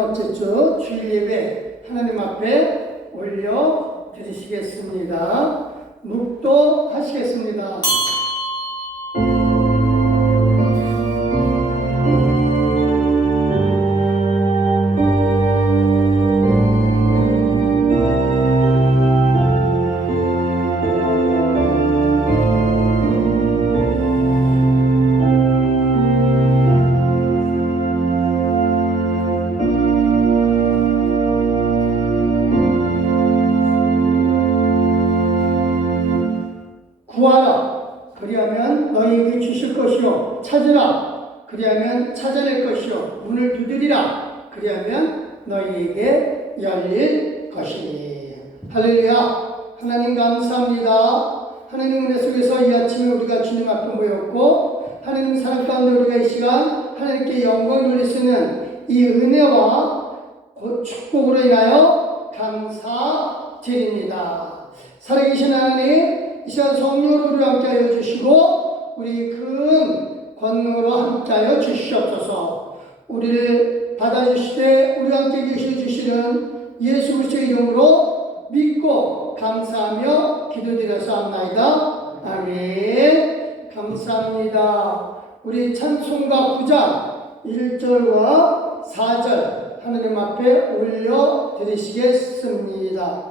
번째 주 주일 예배 하나님 앞에 올려 드리시겠습니다. 묵도하시겠습니다. 구하라 그리하면 너희에게 주실 것이요 찾으라 그리하면 찾아낼 것이요 문을 두드리라 그리하면 너희에게 열릴 것이니. 할렐루야. 하나님 감사합니다. 하나님 은혜 속에서 이 아침에 우리가 주님 앞에 모였고 하나님 사랑 가운데 우리가 이 시간 하나님께 영광을 돌릴 수 있는 이 은혜와 축복으로 인하여 감사드립니다. 살아계신 하나님 이 시간 성령으로 우리와 함께하여 주시고 우리 큰 권능으로 함께하여 주시옵소서. 우리를 받아주시되 우리와 함께 계셔주시는 예수 그리스도의 이름으로 믿고 감사하며 기도드려서옵나이다. 아멘. 감사합니다. 우리 찬송가 9장 1절과 4절 하나님 앞에 올려드리시겠습니다.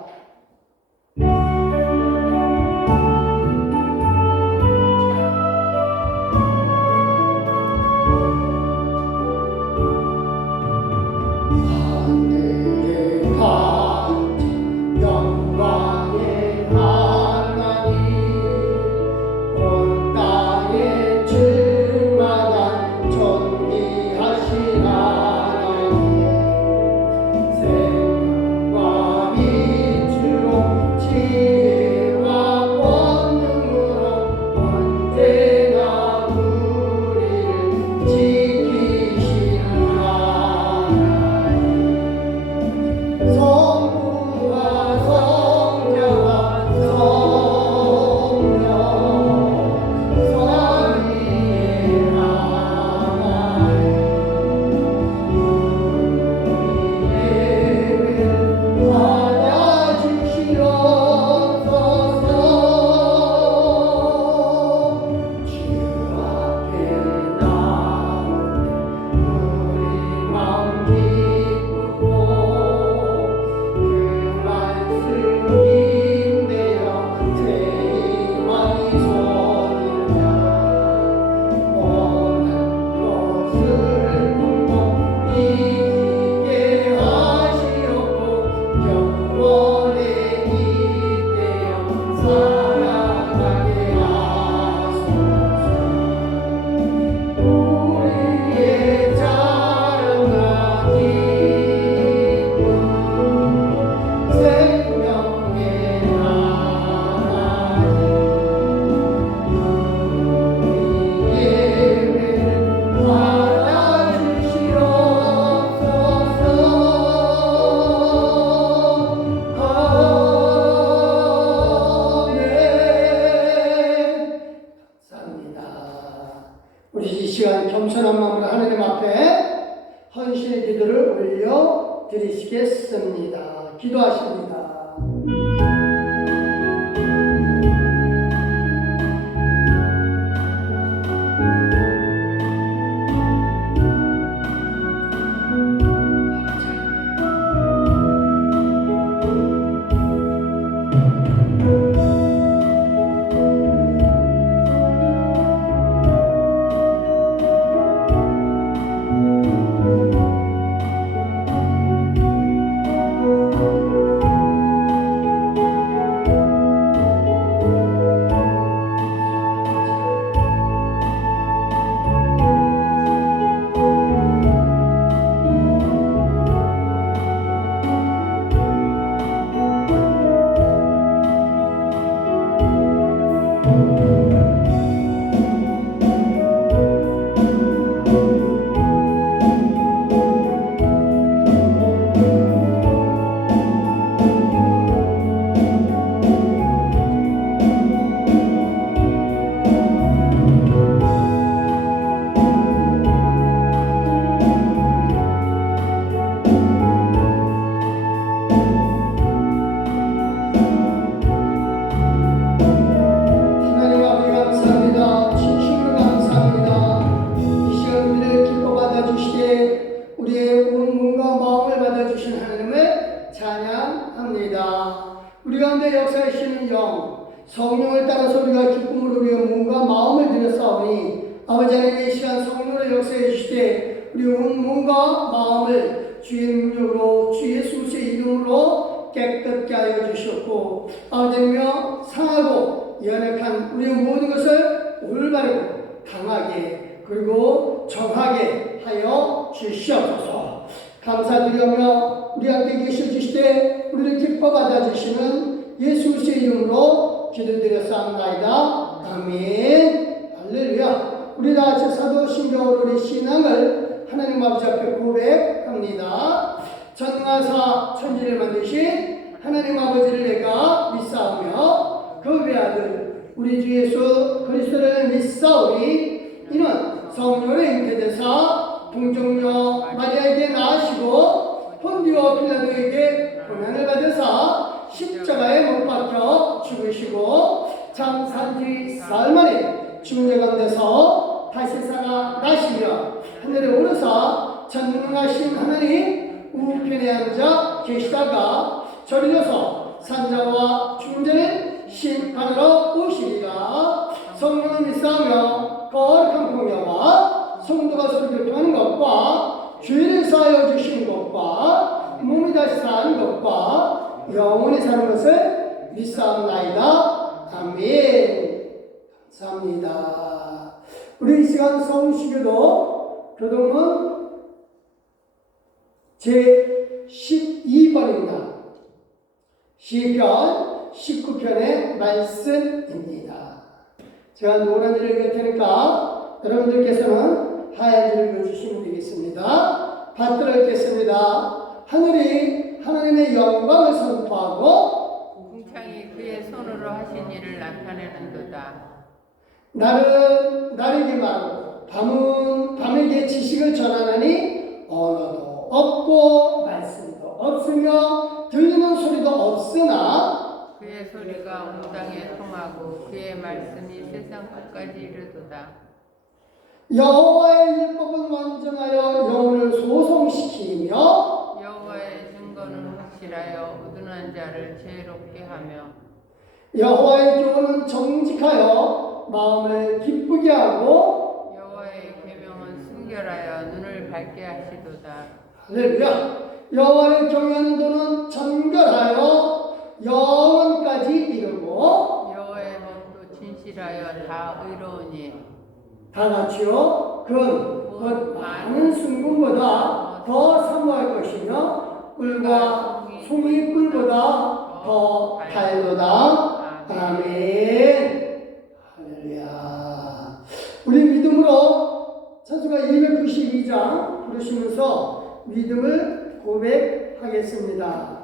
겸손한 마음으로 하나님 앞에 헌신의 기도를 올려 드리시겠습니다. 기도하십니다. 우리 가운데 역사하시는 영 성령을 따라서 우리가 기쁨으로 우리의 몸과 마음을 들여싸우니 아버지 하나님 이 시간 성령을 역사해 주시되 우리 몸과 마음을 주의 능력으로 주 예수의 이름으로 깨끗게 하여 주셨고 아버지 하나님 상하고 연약한 우리의 모든 것을 올바르고 강하게 그리고 정하게 하여 주시옵소서. 감사드리며 우리 함께 계셔 주시되 우리를 기뻐 받아주시는 예수 그리스도의 이름으로 기도드렸사옵나이다. 아멘. 할렐루야. 우리 다 같이 사도 신경으로 우리 신앙을 하나님 아버지 앞에 고백합니다. 전능하사 천지를 만드신 하나님 아버지를 내가 믿사오며 그 외아들 우리 주 예수 그리스도를 믿사오니 이는 성령으로 잉태되사 동정녀 마리아에게 낳으시고 본디오 빌라도에게 고난을 받으사 십자가에 못 박혀 죽으시고 장사지 사흘 만에 죽은 자 가운데서 다시 살아 나시며 하늘에 오르사 전능하신 하나님 우편에 앉아 계시다가 저리려서 산자와 죽은 자를 심판하러 오시리라. 성령을 믿사오며 거룩한 공야와 성도가 서로 교통하는 것과 죄를 사하여 주시는 것과 몸이 다시 사는 것과 영원히 사는 것을 믿사옵나이다. 아멘. 감사합니다. 우리 이 시간 성시교도 교동은 제 12번입니다. 시편 19편의 말씀입니다. 제가 노란 줄을 읽을 테니까 여러분들께서는 하얀 줄을 읽어주시면 되겠습니다. 받들어 읽겠습니다. 하늘이 하나님의 영광을 선포하고 궁창이 그의 손으로 하신 일을 나타내는도다. 날은 날에게 말하고 밤은 밤에게 지식을 전하나니 언어도 없고 말씀도 없으며 들리는 소리도 없으나 그의 소리가 온 땅에 통하고 그의 말씀이 세상 끝까지 이르도다. 여호와의 율법은 완전하여 영혼을 소송시키며 여호와의 증거는 확실하여 우둔한 자를 지혜롭게 하며 여호와의 교훈은 정직하여 마음을 기쁘게 하고 여호와의 계명은 순결하여 눈을 밝게 하시도다. 할렐루야. 여호와를 경외하는 도는 정결하여 영원까지 이르고 여호와의 법도 진실하여 다 의로우니 다 같이요. 그건 많은 순금보다 더 사모할 것이며 꿀과 송이 꿀보다 더 달도다. 아멘. 할렐루야. 우리 믿음으로 찬송가 292장 부르시면서 믿음을 고백하겠습니다.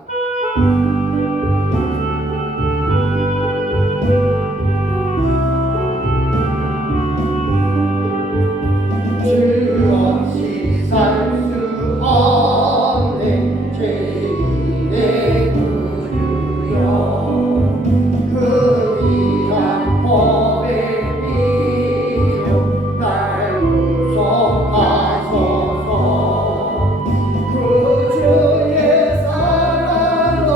주 없이 살 수 없네 죄인의 구주여 그 귀한 법의 피로 날 구속하소서 그 주의 사랑으로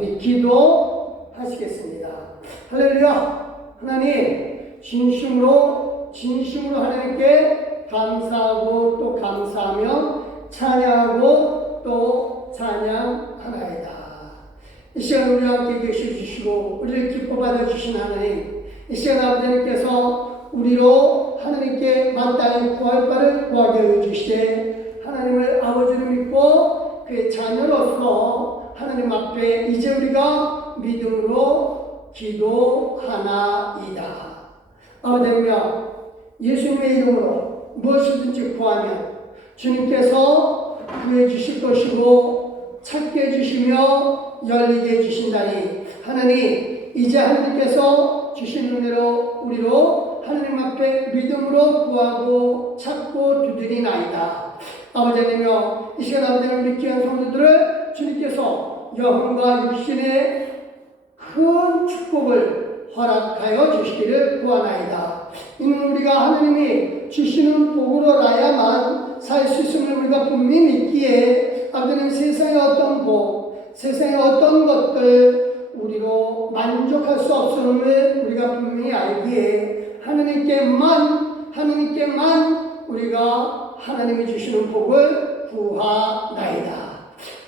우리 기도하시겠습니다. 할렐루야. 하나님, 진심으로 하나님께 감사하고 또 감사하며 찬양하고 또 찬양하나이다. 이 시간 우리와 함께 계셔주시고 우리를 기뻐 받아주신 하나님, 이 시간 아버지님께서 우리로 하나님께 마땅히 구할 바를 구하게 하여 주시되 하나님을 아버지로 믿고 그의 자녀로서 하나님 앞에 이제 우리가 믿음으로 기도하나이다. 아버지며 예수님의 이름으로 무엇이든지 구하면 주님께서 구해 주실 것이고 찾게 해주시며 열리게 해주신다니, 하나님 이제 하나님께서 주신 은혜로 우리로 하나님 앞에 믿음으로 구하고 찾고 두드리나이다. 아버지 하나님여, 이 시간 아버지 우리 귀한 성도들을 주님께서 영혼과 육신의 큰 축복을 허락하여 주시기를 구하나이다. 이는 우리가 하나님이 주시는 복으로라야만 살 수 있음을 우리가 분명히 믿기에 아버지는 세상의 어떤 복, 세상의 어떤 것들 우리로 만족할 수 없음을 우리가 분명히 알기에 하나님께만 우리가 하나님이 주시는 복을 구하나이다.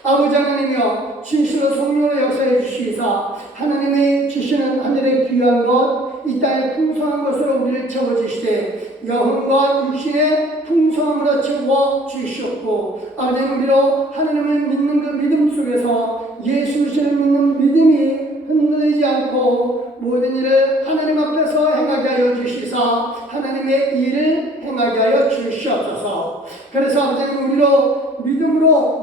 아버지 하나님이여, 진실로 성령으로 역사해 주시사 하나님이 주시는 하늘의 귀한 것, 이 땅의 풍성한 것으로 우리를 채워주시되 영혼과 육신의 풍성함으로 채워주시옵고, 아버지 우리로 하나님을 믿는 그 믿음 속에서 예수를 믿는 믿음이 흔들리지 않고 모든 일을 하나님 앞에서 행하게 하여 주시사 하나님의 일을 행하게 하여 주시옵소서. 그래서 아버지 우리로 믿음으로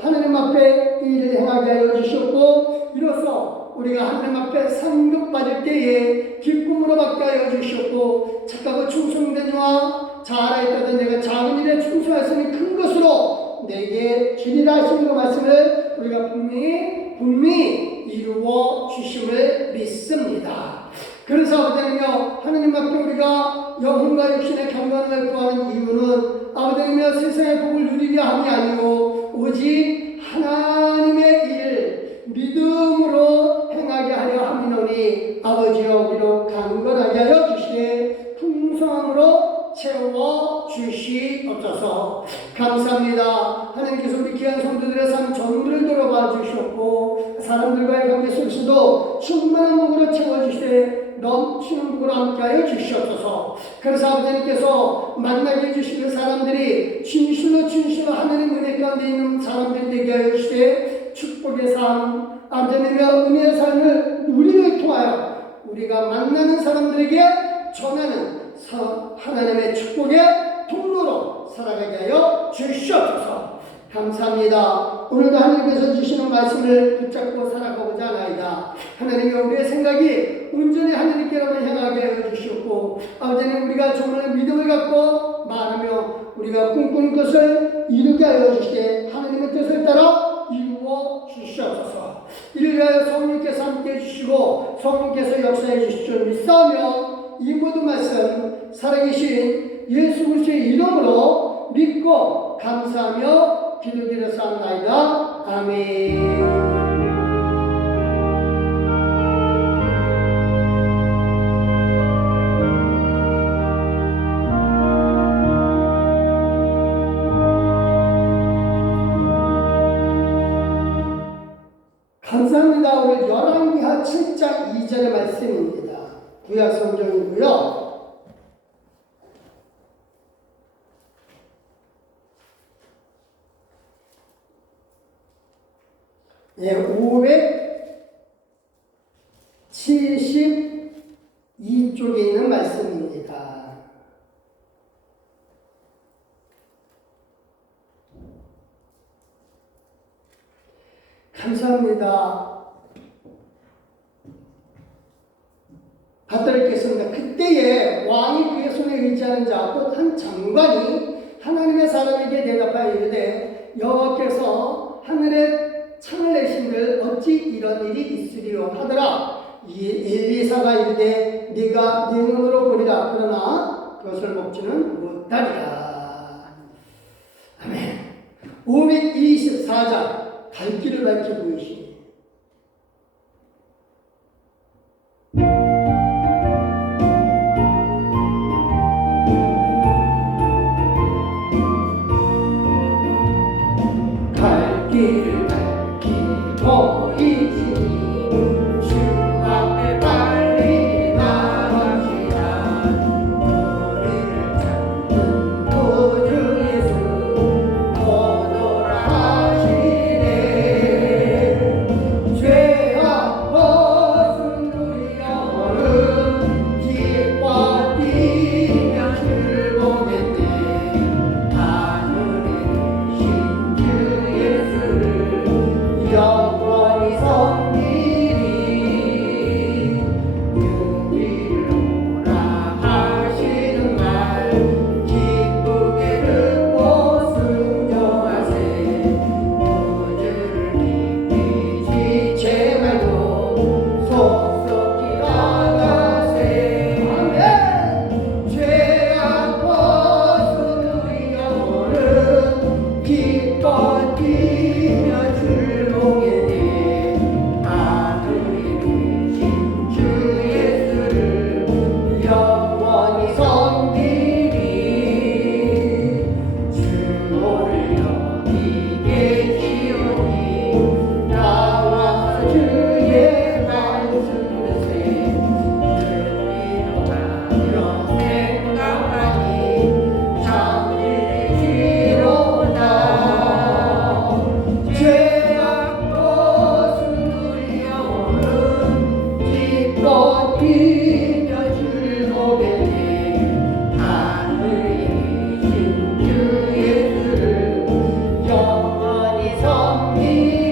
하나님 앞에 이 일을 행하게 하여 주시옵고, 이로써 우리가 하나님 앞에 상급받을 때에 기쁨으로 받게 하여 주시옵고, 착하고 충성된 자와 잘 알거든 내가 작은 일에 충성하였으니 큰 것으로 내게 주리라 하시는 그 말씀을 우리가 분명히 이루어 주심을 믿습니다. 그래서 아버지는요, 하나님 앞에 우리가 영혼과 육신의 경건을 구하는 이유는 아버지는요, 세상의 복을 누리려 함이 아니고 오직 하나님의 일 믿음으로 행하게 하려 함이노니, 아버지여 우리로 강건하게 하여 주시되 풍성함으로 채워 주시옵소서. 감사합니다. 하나님께서 우리 귀한 성도들의 삶 전부를 돌아봐 주셨고 사람들과의 관계 속에서도 충만한 복으로 채워주시되 넘치는 복으로 함께하여 주시옵소서. 그래서 아버지님께서 만나게 해주시는 사람들이 진실로 하나님 은혜 가운데 있는 사람들 되게 하여 주시되 축복의 삶, 아버지님의 은혜의 삶을 우리를 통하여 우리가 만나는 사람들에게 전하는 하나님의 축복의 통로로 살아가게 하여 주시옵소서. 감사합니다. 오늘도 하나님께서 주시는 말씀을 붙잡고 살아가고자 하나이다. 하나님이 우리의 생각이 온전히 하나님께로만 향하게 하여 주시옵고, 아버지는 우리가 정말 믿음을 갖고 말하며 우리가 꿈꾸는 것을 이루게 하여 주시되 하나님의 뜻을 따라 이루어 주시옵소서. 이를 위하여 성령께서 함께해 주시고 성령께서 역사해 주실 줄 믿사오며 이 모든 말씀 살아계신 예수 그리스도의 이름으로 믿고 감사하며 기도드렸사옵나이다. 아멘. 감사합니다. 오늘 열왕기하 7장 2절의 말씀입니다. 구약 성경이고요. 네, 572쪽에 있는 말씀입니다. 감사합니다. 받들어 읽겠습니다. 그때에 왕이 그의 손에 의지하는 자 곧 한 장관이 하나님의 사람에게 대답하여 이르되 여호와께서 하늘에 창을 내신들 어찌 이런 일이 있으리요 하더라. 엘리사가 이르되 네가 네 눈으로 보리라. 그러나 그것을 먹지는 못하리라. 아멘. 524장 갈 길을 밝혀 보이시니 보이시니 주 앞에 빨리 나갑시다. 우리를 찾는 구주 예수 오노라 하시네. 죄악 벗은 우리 영혼은 기뻐 뛰며 주를 보겠네. 하늘에 계신 주 예수를 영원히 섬기리. 우리를 오라 하시는 말 기쁘게 듣고 순종하세. 구주를 믿기 지체 말고 속속히 나가세. 아멘. 죄악 벗은 우리 영혼은 기뻐 뛰며 주를 보겠네. 하늘에 계신 주 예수를 영원히 섬기리. 주를 여기 계시오니 나와서 주의 말씀 듣세. 듣기로 하며 생각하니 참 진리시로다. 죄악 벗은 우리 영혼은 기뻐 뛰며 주를 보겠네. 하늘에 계신 주 예수를 영원히 섬기리.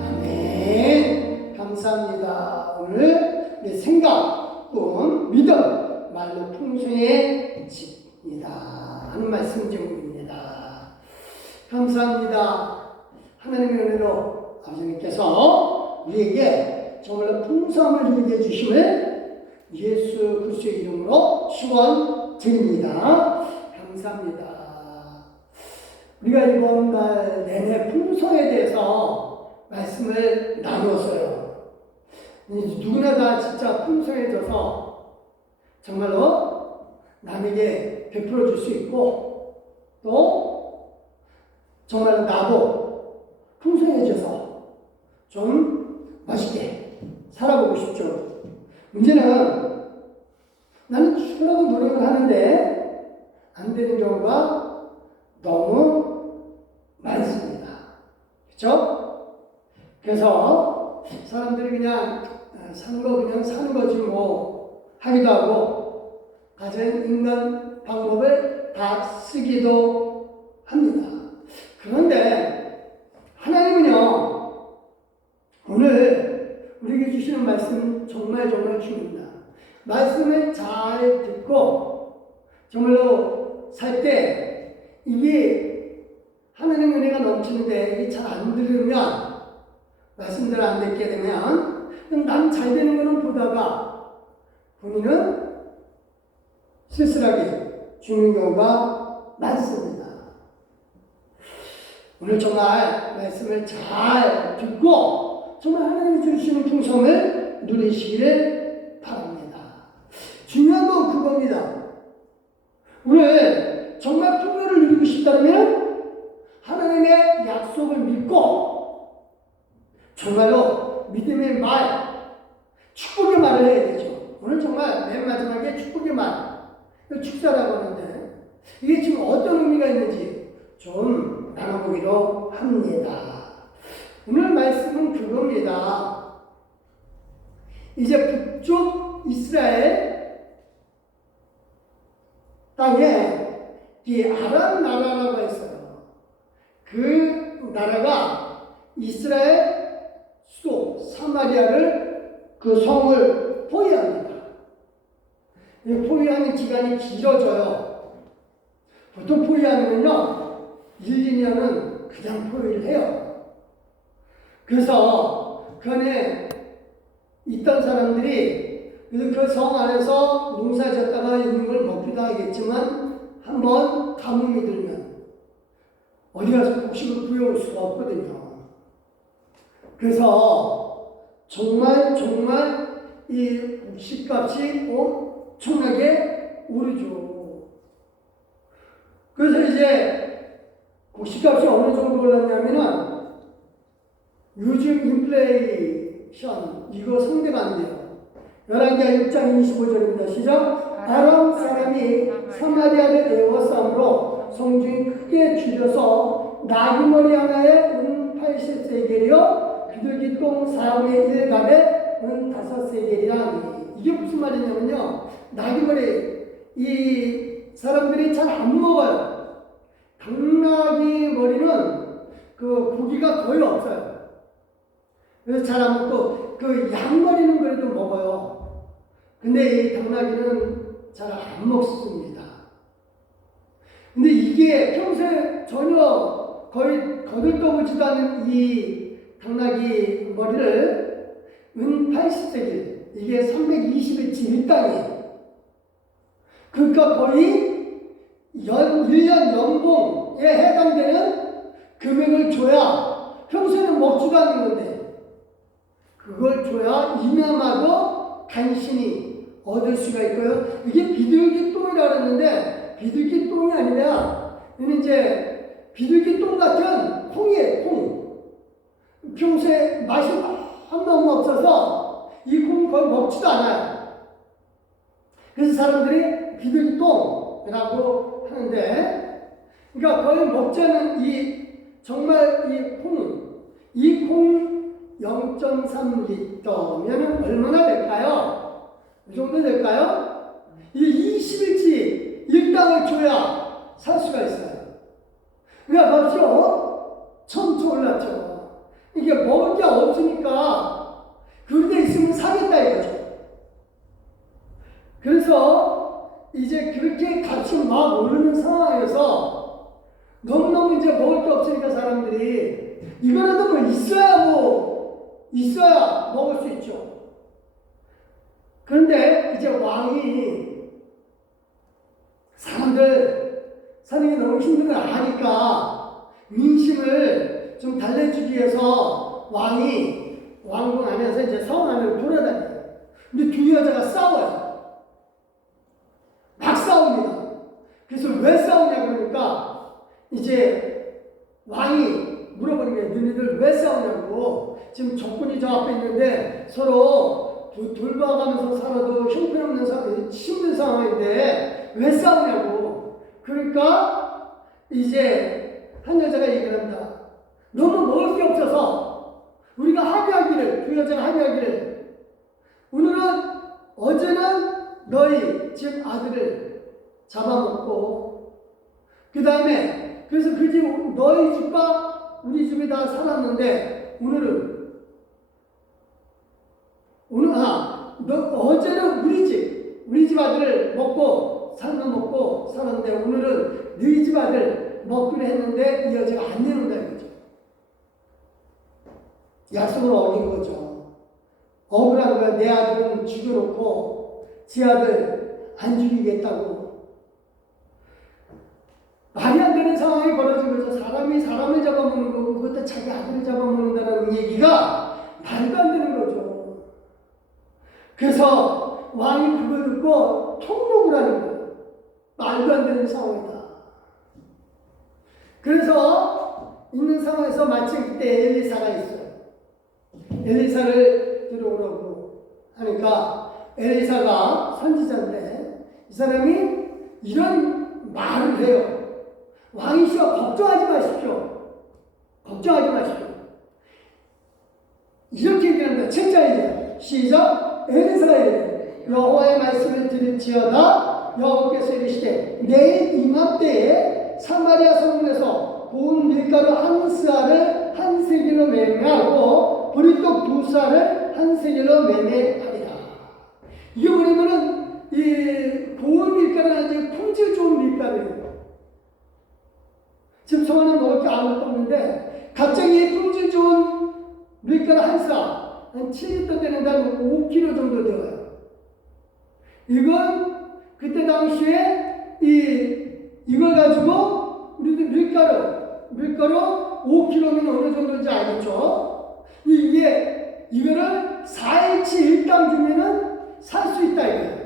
아멘. 감사합니다. 오늘 내 생각, 꿈, 믿음, 말로 풍성해집니다 하는 말씀 제목입니다. 감사합니다. 하나님의 은혜로 아버지님께서 우리에게 정말로 풍성함을 누리게 해주심을 예수 그리스도의 이름으로 축원드립니다. 감사합니다. 우리가 이번 달 내내 풍성에 대해서 말씀을 나누었어요. 누구나 다 진짜 풍성해져서 정말로 남에게 베풀어 줄 수 있고 또 정말 나도 풍성해져서 좀 맛있게 살아보고 싶죠. 문제는 나는 죽으라고 노력을 하는데 안 되는 경우가 너무 많습니다. 그렇죠? 그래서 사람들이 그냥 사는 거 그냥 사는 거지 뭐 하기도 하고 가진 인간 방법을 다 쓰기도 합니다. 그런데 하나님은요, 오늘 우리에게 주시는 말씀 정말 중요합니다. 말씀을 잘 듣고 정말로 살 때 이게 하나님의 은혜가 넘치는데 이게 잘 안 들으면 말씀대로 안 듣게 되면 남 잘 되는 거는 보다가 본인은 쓸쓸하게 죽는 경우가 많습니다. 오늘 정말 말씀을 잘 듣고 정말 하나님이 주시는 풍성을 누리시기를 바랍니다. 중요한 건 그겁니다. 오늘 정말 풍요를 누리고 싶다면 하나님의 약속을 믿고 정말로 믿음의 말, 축복의 말을 해야 되죠. 오늘 정말 맨 마지막에 축복의 말, 축사라고 하는데 이게 지금 어떤 의미가 있는지 좀 나눠보기로 합니다. 오늘 말씀은 그겁니다. 이제 북쪽 이스라엘 땅에 이 아람 나라라고 했어요. 그 나라가 이스라엘 수도 사마리아를 그 성을 포위합니다. 포위하는 기간이 길어져요. 보통 포위하면요 1, 2년은 그냥 포위를 해요. 그래서 그 안에 있던 사람들이 그 성 안에서 농사 짓다가 있는 걸 먹기도 하겠지만 한번 가뭄이 들면 어디 가서 곡식을 구해올 수가 없거든요. 그래서 정말 이 곡식값이 엄청나게 오르죠. 그래서 이제 곡식값이 어느 정도 올랐냐면은 요즘 인플레이션 이거 상대가 안 돼요. 11장 1장 25절입니다. 시작. 아람 사람이 사마리아를 에워싸므로 성중이 크게 줄여서 나귀머리 하나에 은 80세겔이요 비둘기 똥 4분의 1갑에 은 5세겔이라. 이게 무슨 말이냐면요, 나귀머리, 이 사람들이 잘 안 먹어요. 당나귀 머리는 그 고기가 거의 없어요. 그래서 잘 안 먹고, 그 양머리는 그래도 먹어요. 근데 이 당나귀는 잘 안 먹습니다. 근데 이게 평소에 전혀 거의 거들떠보지도 않은 이 당나귀 머리를 은 80세겔, 이게 320일치 일당이에요. 그러니까 거의 1년 연봉에 해당되는 금액을 줘야, 평소에는 먹지도 않는 건데 그걸 줘야 이나마도 간신히 얻을 수가 있고요. 이게 비둘기 똥이라고 그랬는데 비둘기 똥이 아니라 이는 이제 비둘기 똥 같은 콩이에요. 콩. 평소에 맛이 너무 없어서 이 콩 거의 먹지도 않아요. 그래서 사람들이 비둘기 똥이라고 하는데, 그러니까 거의 먹지 않은 이 정말 이 콩 0.3리터면 얼마나 될까요? 이 정도 될까요? 이 20일치 일당을 줘야 살 수가 있어요. 그러니까 값이 천천 올랐죠. 이게 먹을 게 없으니까 그런데 있으면 사겠다 이거죠. 그래서 이제 그렇게 값이 막 오르는 상황에서 너무너무 이제 먹을 게 없으니까 사람들이 이거라도 뭐 있어야 먹을 수 있죠. 그런데 이제 왕이 사람들 사는 게 너무 힘든 걸 아니까 민심을 좀 달래주기 위해서 왕이 왕궁 안에서 이제 성 안을 돌아다녀요. 근데 두 여자가 싸워요. 막 싸웁니다. 그래서 왜 싸우냐 그러니까 이제 왕이 물어보는 거예요. 너희들 왜 싸우냐고. 지금 적군이 저 앞에 있는데 서로 돌봐가면서 살아도 형편없는 힘든 상황인데 왜 싸우냐고. 그러니까 이제 한 여자가 얘기를 합니다. 너무 먹을 게 없어서 우리가 합의하기를, 두 여자가 합의하기를, 어제는 너희 집 아들을 잡아먹고 그 다음에 그래서 그 집 너희 집과 우리 집이 다 살았는데 어제는 우리 집 아들을 먹고 살았는데 오늘은 너희 집 아들 먹기로 했는데 이 여자가 안 내놓는다 이거죠. 약속을 어긴 거죠. 억울한 거야. 내 아들은 죽여놓고 지 아들 안 죽이겠다고. 말이 안 되는 상황이 벌어진 거죠. 사람이 사람을 잡아먹는 거고 그것도 자기 아들을 잡아먹는다는 얘기가 말도 안 되는 거죠. 그래서 왕이 그걸 듣고 통곡을 하는 거예요. 말도 안 되는 상황이다. 그래서 있는 상황에서 마침 그때 엘리사가 있어요. 엘리사를 들어오라고 하니까 엘리사가 선지자인데 이 사람이 이런 말을 해요. 왕이시여 걱정하지 마십시오. 걱정하지 마십시오. 이렇게 얘기합니다. 책자이죠. 시작. 엘리사가 이래요. 여호와의 말씀을 들을지어다. 여호와께서 이르시되 내일 이맘때에 사마리아 성문에서 고운 밀가루 한 스아를 한 세겔로 매매하고 보리떡 2쌀을 한 세겔로 매매하리라. 이게 뭐냐면은 이 고운 밀가루는 아주 품질 좋은 밀가루예요. 지금 성 안에 먹을 게 아무것도 없는데 갑자기 품질 좋은 밀가루 한 쌀, 한 7리터 되는데 5kg 정도 되어요. 이건 그때 당시에 이걸 가지고 우리도 밀가루 5kg면 어느 정도인지 알겠죠? 이거를 4일치 일당 주면은 살 수 있다 이거예요.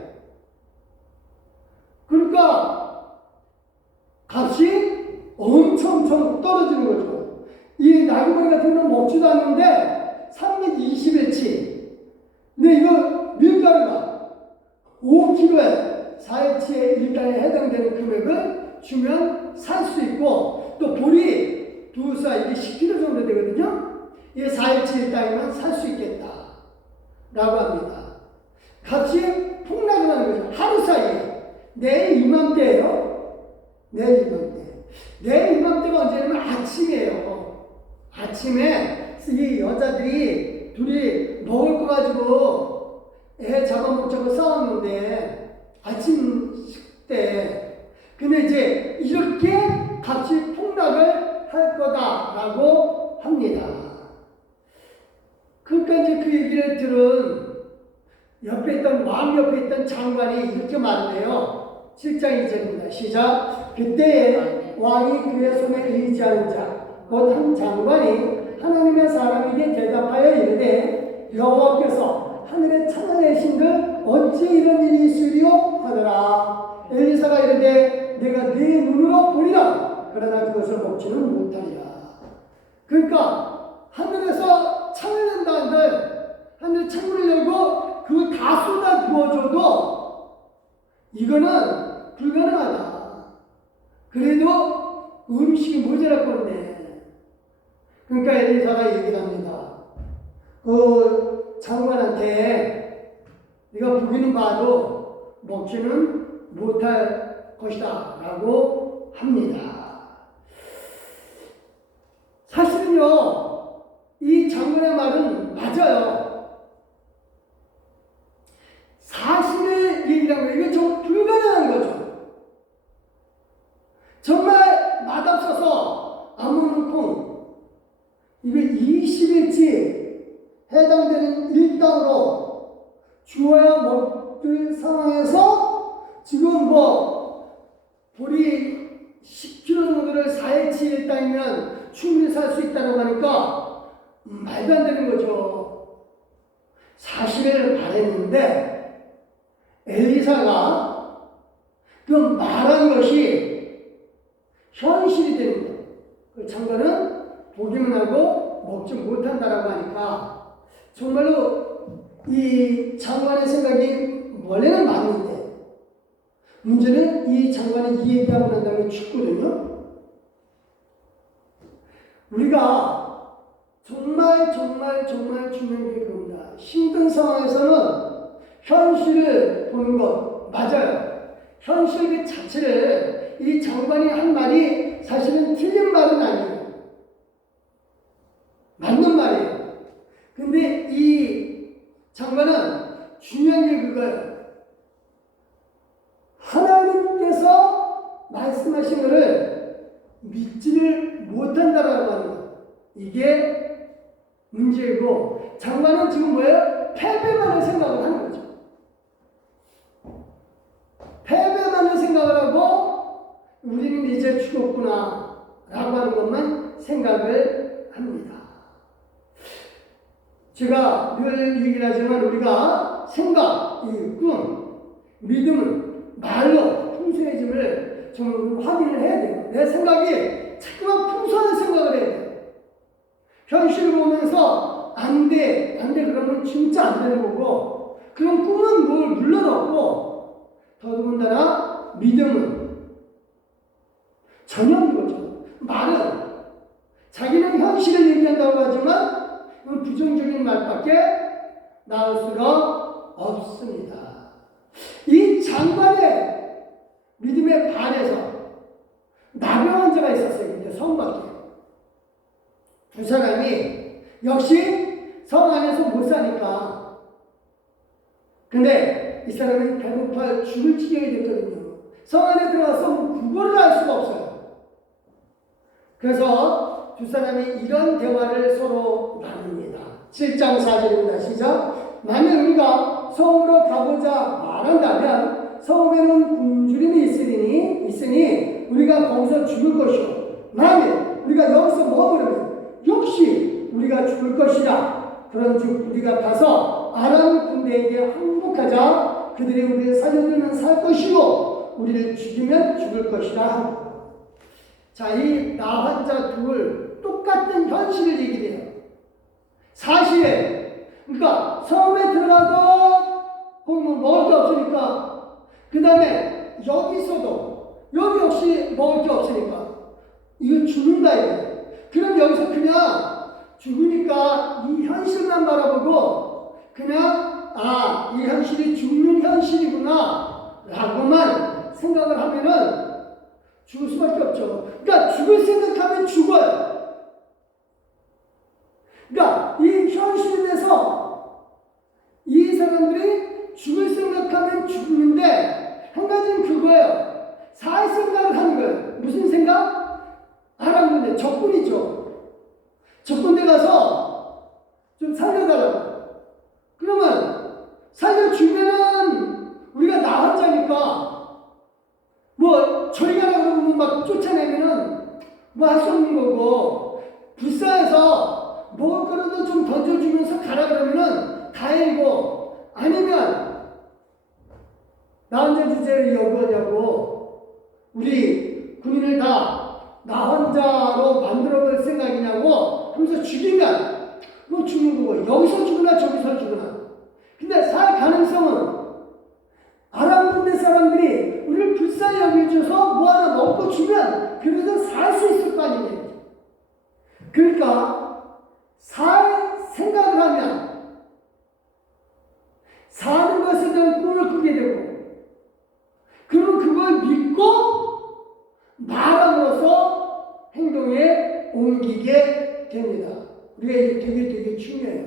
그러니까 값이 엄청 떨어지는 거죠. 이 나귀머리 같은 경우는 먹지도 않는데 320일치. 근데 이거 밀가루가 5kg에 4일치의 일당에 해당되는 금액을 주면 살 수 있고, 또 보리 두 사, 이게 10kg 정도 되거든요. 이게 4일치 일당이면 살 수 있겠다 라고 합니다. 값이 폭락을 하는 거죠. 하루 사이에. 내일 이맘때예요. 내일 이맘때. 내일 이맘때가 언제냐면 아침이에요. 아침에 이 여자들이 둘이 먹을 거 가지고 애 잡아먹자고 싸웠는데, 아침 식때. 근데 이제 이렇게 값이 폭락을 할 거다라고 합니다. 그러니까 이제 그 얘기를 들은 옆에 있던 왕 옆에 있던 장관이 이렇게 말해요. 7장 2절입니다. 시작. 그때에 왕이 그의 손에 의지하는 자 곧 한 장관이 하나님의 사람에게 대답하여 이르되 여호와께서 하늘에 찾아내신들 어찌 이런 일이 있으리요 하더라. 엘리사가 이르되 내가 네 눈으로 보리라. 그러나 그것을 먹지는 못하리라. 그러니까 하늘에서 창을 낸다 한들, 하늘 창문을 열고 그거 다 쏟아 부어줘도 이거는 불가능하다. 그래도 음식이 모자랄 건데. 그러니까 엘리사가 얘기를 합니다. 그 장관한테 네가 보기는 봐도 먹지는 못할 것이다 라고 합니다. 사실은요, 이 장관의 말은 맞아요. 사실을 얘기하는 거예요. 이게 좀 불가능한 거죠. 정말 맛없어서 안 먹는 콩, 이거 20일치 해당되는 일당으로 주어야 먹을 상황에서 지금 보리 10kg 정도를 4일치 일당이면 충분히 살 수 있다고 하니까 말도 안 되는 거죠. 사실을 말했는데 엘리사가 그 말한 것이 현실이 되는 거예요. 그 장관은 보기만 하고 먹지 못한다라고 하니까 정말로 이 장관의 생각이 원래는 맞는데, 문제는 이 장관이 이 얘기하고 난 다음에 죽거든요. 우리가 정말 중요한 게 그겁니다. 힘든 상황에서는 현실을 보는 것 맞아요. 현실 그 자체를 이 장관이 한 말이 사실은 틀린 말은 아니에요. 맞는 말이에요. 근데 이 장관은 중요한 게 그거예요. 하나님께서 말씀하신 것을 믿지를 못한다라고 하는 것. 이게 문제이고, 장관은 지금 뭐예요? 패배만을 생각을 하는 거죠. 패배만을 생각을 하고 우리는 이제 죽었구나 라고 하는 것만 생각을 합니다. 제가 늘 얘기를 하지만 우리가 생각, 꿈, 믿음은 말로 풍성해짐을 좀 확인을 해야 돼요. 내 생각이 자꾸만 풍성한 생각을 해야 돼요. 현실을 보면서 안 돼 그러면 진짜 안 되는 거고, 그런 꿈은 뭘 물러넣고, 더더군다나 믿음은 전혀 없는 거죠. 말은 자기는 현실을 얘기한다고 하지만 부정적인 말밖에 나올 수가 없습니다. 이 장관의 믿음에 반해서 나병한 자가 있었어요. 근데 성 밖에. 두 사람이 역시 성 안에서 못 사니까. 근데 이 사람이 배고파 죽을 지경이 됐거든요. 성 안에 들어가서 구걸을 할 수가 없어요. 그래서 두 사람이 이런 대화를 서로 나눕니다. 7장 4절입니다. 시작. 만약 우리가 성으로 가보자 말한다면 성읍에는 굶주림이 있으니 우리가 거기서 죽을 것이요. 만약 우리가 여기서 머무르면 역시 우리가 죽을 것이라. 그런즉 우리가 가서 아람 군대에게 항복하자. 그들이 우리를 살려두면 살 것이고 우리를 죽이면 죽을 것이라. 자, 이 나 환자 둘 똑같은 현실을 얘기해요. 사실에. 그러니까 섬에 들어가도 거기 먹을 게 없으니까, 그 다음에 여기 있어도 여기 역시 먹을 게 없으니까 이거 죽는다 이거예요. 그럼 여기서 그냥 죽으니까 이 현실만 바라보고 그냥 이 현실이 죽는 현실이구나 라고만 생각을 하면은 죽을 수밖에 없죠. 그러니까 죽을 생각하면 죽어요. 그러니까 이 현실에서 이 사람들이 죽을 생각하면 죽는데 한 가지는 그거예요. 살 생각을 하는 거예요. 무슨 생각? 알아보는데 적군이죠. 적군대 가서 좀 살려달라고. 그러면 살려주면은 우리가 나 환자니까 뭐 저리 가라 그러면 막 쫓아내면은 뭐 할 수 없는 거고, 불쌍해서 먹을 거라도 좀 던져주면서 가라 그러면은 다행이고, 아니면 나 환자 주제를 여부하냐고 우리 군인을 다 나 환자로 만들어볼 생각이냐고 하면서 죽이면 뭐 죽는 거고, 여기서 죽으나 저기서 죽으나. 근데 살 가능성은 아랍 군대 사람들이 우리를 불쌍히 여겨줘서 뭐 하나 먹고 주면 그래도 살 수 있을 거 아니에요. 그러니까 살 생각을 하면 사는 것에 대한 꿈을 꾸게 되고, 그러면 그걸 믿고 말함으로써 행동에 옮기게 됩니다. 우리가 이게 되게 중요해요.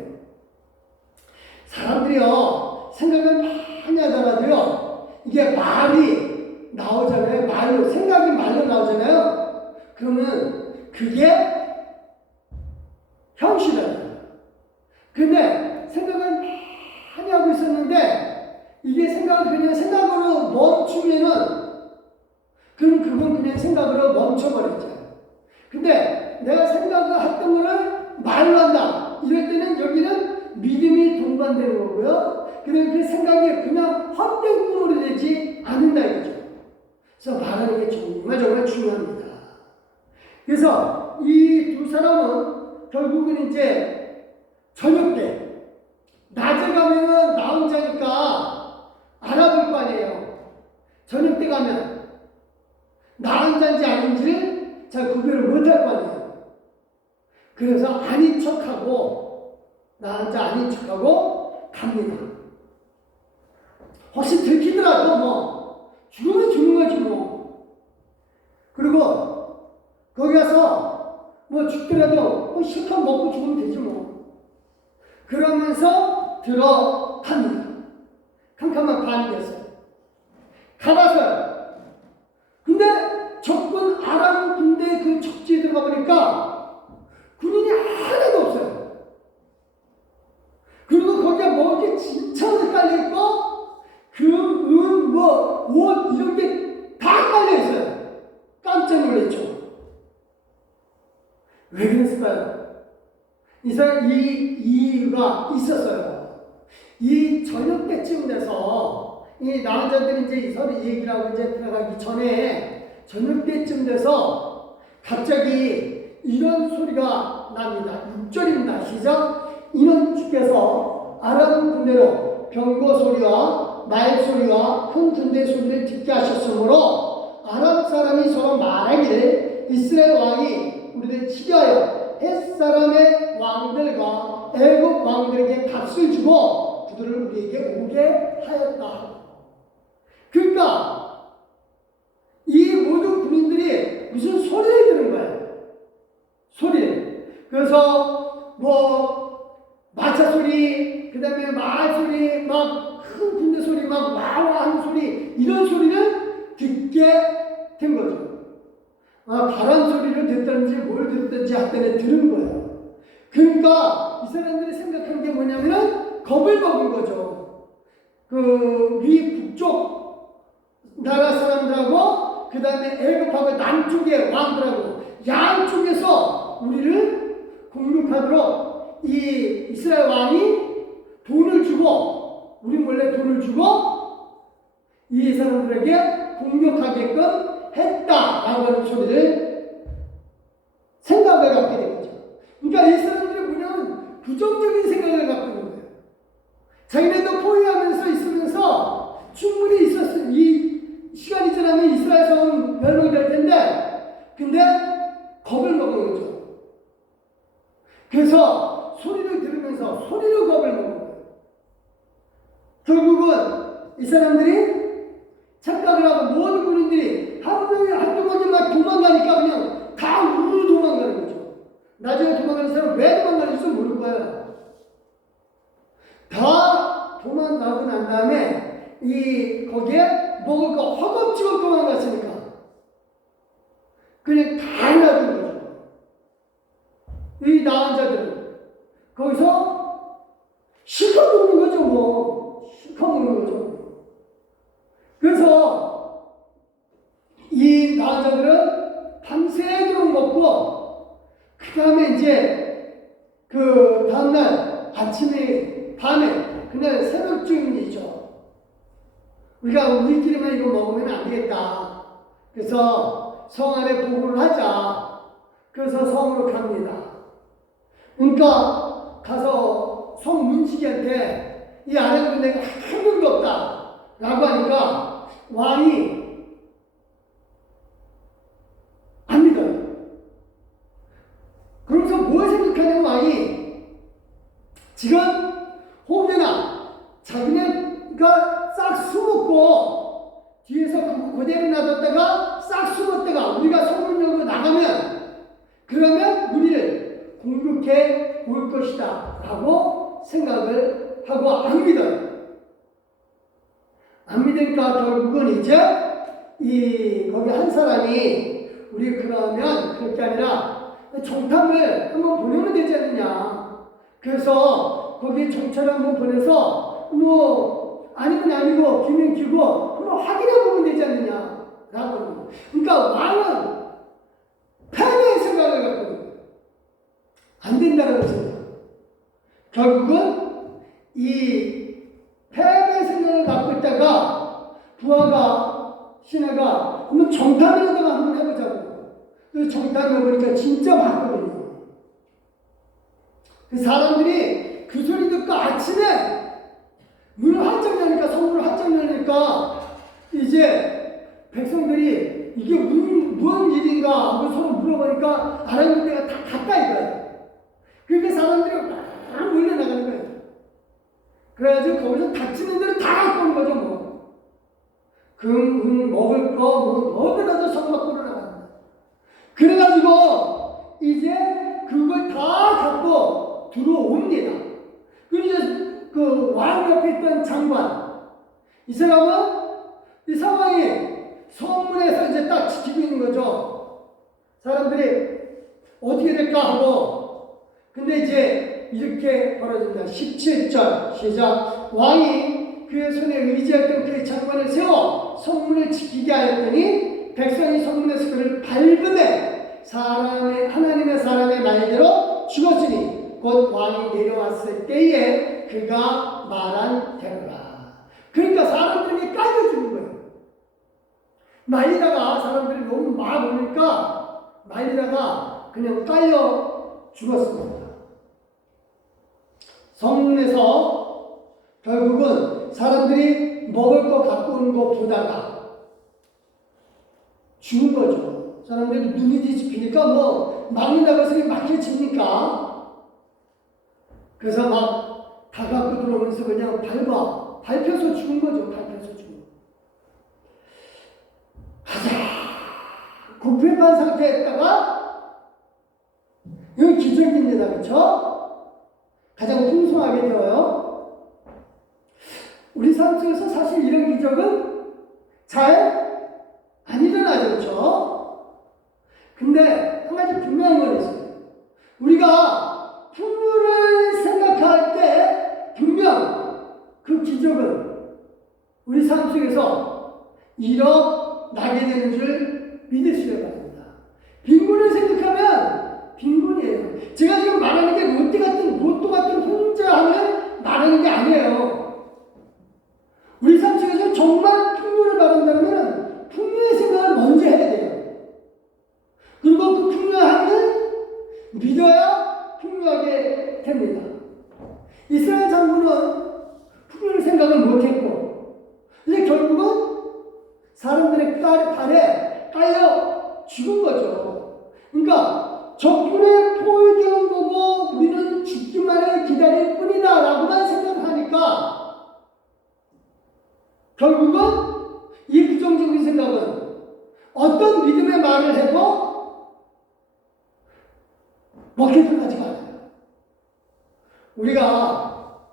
사람들이요, 생각을 많이 하더라도요, 이게 말이 나오잖아요. 말로, 생각이 말로 나오잖아요. 그러면 그게 현실이에요. 근데 생각을 많이 하고 있었는데 이게 생각을 그냥 생각으로 멈추면은 그럼 그건 그냥 생각으로 멈춰버렸죠. 근데 내가 생각을 했던 거를 말로 한다. 이럴 때는 여기는 믿음이 동반되는 거고요. 그냥 그 생각이 그냥 헛된 꿈으로 되지 않는다 이거죠. 그래서 말하는 게 정말 중요합니다. 그래서 이 두 사람은 결국은 이제 저녁 때, 낮에 가면은 나 혼자니까 알아볼 거 아니에요. 저녁 때 가면 나 혼자인지 아닌지를 잘 구별을 못할 거 아니에요. 그래서 아닌 척하고, 나 혼자 아닌 척하고 갑니다. 혹시 들키더라도 뭐 죽으면 죽는 거지 뭐. 그리고 거기 가서 뭐 죽더라도 뭐 실컷 먹고 죽으면 되지 뭐. 그러면서 들어갑니다. 캄캄한 밤이었어요. 가봐서요. 근데 적군 아람 군대 그 적지에 들어가 보니까 군인이 하나도 없어요. 그리고 거기에 먹을 게 진짜 깔려 있고, 옷 이런 게 다 깔려 있어요. 깜짝 놀랐죠. 왜 그랬을까요? 이 이유가 있었어요. 이 저녁 때쯤 돼서 이 남자들이 이제 서로 얘기를 하고 이제 들어가기 전에 저녁 때쯤 돼서 갑자기 이런 소리가 납니다. 6절입니다. 시작. 이는 주께서 아람 군대로 병거 소리와 말 소리와 큰 군대 소리를 듣게 하셨으므로 아람 사람이 서로 말하기를 이스라엘 왕이 우리를 치려하여 햇사람의 왕들과 애굽 왕들에게 값을 주고 그들을 우리에게 오게 하였다. 그러니까 이 모든 군인들이 무슨 소리를 들은 거예요. 소리. 그래서 뭐 마차 소리, 그 다음에 말 소리, 막 큰 군대 소리, 막 와와 하는 소리, 이런 소리를 듣게 된 거죠. 바람 소리를 듣든지 뭘 듣든지 할 때는 들은 거예요. 그러니까 이 사람들이 생각한 게 뭐냐면은 겁을 먹은 거죠. 그 북쪽 나라 사람들하고 그 다음에 애굽하고 남쪽의 왕들하고 양쪽에서 우리를 공격하도록 이 이스라엘 왕이 돈을 주고, 우리 몰래 돈을 주고 이 사람들에게 공격하게끔 했다라고 하는 소리를 이 사람들이 뭐냐면 부정적인 생각을 갖고 있는 거예요. 자기네도 포위하면서 있으면서 충분히 있었어요. 이 시간이 지나면 이스라엘 성은 멸망될 텐데, 근데 겁을 먹은 거죠. 그래서 소리를 들으면서 소리로 겁을 먹은 거예요. 결국은 이 사람들이 착각을 하고 모든 군인들이 한 명이 한두 번만 도망가니까 그냥 다 우르르 도망가는 거죠. 나중에 도망가는 사람은 왜 도망가는지 모를 거예요. 다 도망가고 난 다음에 거기에 먹을 거 허겁지겁 도망갔으니까 그냥 다 놔둔 거죠. 이 나은 자들은 거기서 실컷 먹는 거죠. 뭐 실컷 먹는 거죠. 그래서 이 나은 자들은 밤새도록 먹고 그 다음에 이제 그 다음날 아침에 밤에 그날 새벽쯤이죠. 우리끼리만 이거 먹으면 안 되겠다. 그래서 성 안에 보고를 하자. 그래서 성으로 갑니다. 그러니까 가서 성 문지기한테 이 아랫군 내가 한 명도 없다 라고 하니까 왕이 안 믿어요. 그러면서 뭘 생각하냐면 왕이 지금 혹여나 자기네가 싹 숨었고 뒤에서 그대로 놔뒀다가 싹 숨었다가 우리가 성문 열고 나가면 그러면 우리를 공격해 올 것이다 라고 생각을 하고 안 믿어요. 안 믿으니까 결국은 이제 거기 한 사람이 우리 그러면 그럴 게 아니라 정탐을 한번 보내면 되지 않느냐. 그래서 거기 정찰을 한번 보내서 뭐 아니면 아니고 기면 기고 한번 확인해 보면 되지 않느냐 라고. 그러니까 왕은 패배의 생각을 갖고 있는 거예요. 안 된다는 생각. 결국은 이 패배의 생각을 갖고 있다가 부하가 신하가 한번 정탐에다가 한번 해보자고. 그래서 정탐해보니까 진짜 많거든요. 그 사람들이 그 소리 듣고 아침에 문을 활짝 여니까 성문을 활짝 여니까 이제 백성들이 이게 무슨 일인가 하고 서로 물어보니까 알아보는 데가 다 가까이 가요. 그러니까 사람들이 막 몰려나가는 거예요. 그래가지고 거기서 닥치는 대로 다 갖고 오는 거죠, 뭐. 금, 먹을 거, 뭐, 어디 가서 성 밖으로 나갑니다. 그래가지고, 이제 그걸 다 갖고 들어옵니다. 그리고 그 왕 옆에 있던 장관, 이 사람은 이 상황이 성문에서 이제 딱 지키고 있는 거죠. 사람들이 어떻게 될까 하고, 근데 이제 이렇게 벌어집니다. 17절 시작. 왕이 그의 손에 의지했던 그의 장관을 세워 성문을 지키게 하였더니 백성이 성문에서 그를 밟음에 하나님의 사람의 말대로 죽었으니 곧 왕이 내려왔을 때에 그가 말한 대로라. 그러니까 사람들이 깔려 죽는 거예요. 말리다가 사람들이 너무 막 오니까 말리다가 그냥 깔려 죽었습니다. 성문에서 결국은 사람들이 먹을 거 갖고 오는 거 보다가 죽은 거죠. 사람들이 눈이 뒤집히니까 뭐 막는다고 해서 막혀집니까? 그래서 막 다 갖고 들어오면서 그냥 밟혀서 죽은 거죠. 밟혀서 죽은 거. 가자 구패한 상태에다가 이건 기적입니다. 그렇죠? 가장 풍성하게 되어요. 우리 삶 속에서 사실 이런 기적은 잘 안 일어나죠. 그렇죠? 근데 한 가지 분명한 건 있어요. 우리가 풍요를 생각할 때 분명 그 기적은 우리 삶 속에서 일어나게 되는 줄 믿으시기 바랍니다. 빈곤을 생각하면 빈곤이에요. 제가 지금 말하는 게 로또 같은 혼자 하면 말하는 게 아니에요. 우리 삶 속에서 정말 풍요를 바란다면 풍요의 생각을 먼저 해야 돼요. 그리고 그 풍요함을 믿어야 풍요함을 됩니다. 이스라엘 장군은 풍요를 생각을 못했고 이제 결국은 사람들의 발에 깔려 죽은 거죠. 그러니까 적군의 포위되는 거고 우리는 죽기만을 기다릴 뿐이다 라고만 생각하니까 결국은 이 부정적인 생각은 어떤 믿음의 말을 해도 먹힐 듯하지가 않아요. 우리가